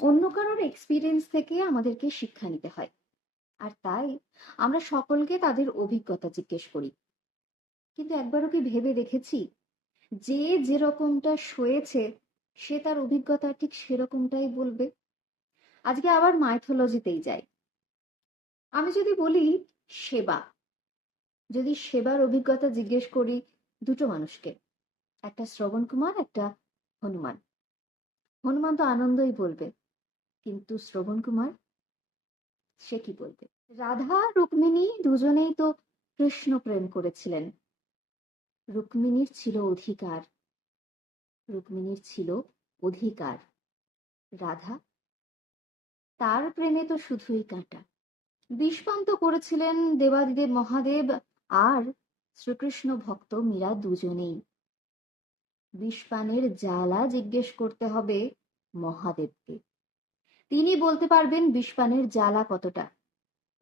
অন্য কারোর এক্সপিরিয়েন্স থেকে আমাদেরকে শিক্ষা নিতে হয়। আর তাই আমরা সকলকে তাদের অভিজ্ঞতা জিজ্ঞেস করি। কিন্তু একবারও কি ভেবে দেখেছি, যে যেরকমটা সয়েছে সে তার অভিজ্ঞতা ঠিক সেরকমটাই বলবে? আজকে আবার মাইথোলজিতেই যাই। আমি যদি বলি সেবা, যদি সেবার অভিজ্ঞতা জিজ্ঞেস করি দুটো মানুষকে, একটা শ্রবণ কুমার, একটা হনুমান। হনুমান তো আনন্দই বলবে, কিন্তু শ্রবণ কুমার সে কি বলবে? রাধা রুক্মিণী দুজনেই তো কৃষ্ণ প্রেম করেছিলেন। রুক্মিণীর ছিল অধিকার, রুক্মিণীর ছিল অধিকার। রাধা, তার প্রেমে তো শুধুই কাঁটা। বিষপান তো করেছিলেন দেবাদিদেব মহাদেব আর শ্রীকৃষ্ণ ভক্ত মীরা দুজনেই। বিষপানের জ্বালা জিজ্ঞেস করতে হবে মহাদেবকে, তিনি বলতে পারবেন বিষপানের জ্বালা কতটা।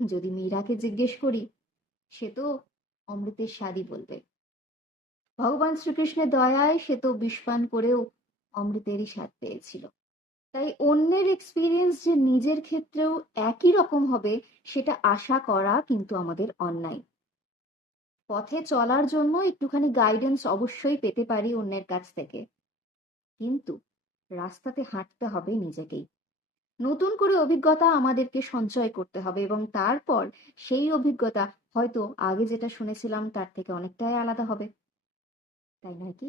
যদি মীরাকে জিজ্ঞেস করি, সে তো অমৃতের স্বাদই বলবে। ভগবান শ্রীকৃষ্ণের দয়ায় সে তো বিষপান করেও অমৃতেরই স্বাদ পেয়েছিল। তাই অন্যের এক্সপিরিয়েন্স যে নিজের ক্ষেত্রেও একই রকম হবে সেটা আশা করা কিন্তু আমাদের অন্যায়। পথে চলার জন্য একটুখানি গাইডেন্স অবশ্যই পেতে পারি অন্যের কাছ থেকে, কিন্তু রাস্তাতে হাঁটতে হবে নিজেকেই। নতুন করে অভিজ্ঞতা আমাদেরকে সঞ্চয় করতে হবে এবং তারপর সেই অভিজ্ঞতা হয়তো আগে যেটা শুনেছিলাম তার থেকে অনেকটাই আলাদা হবে, তাই নয় কি?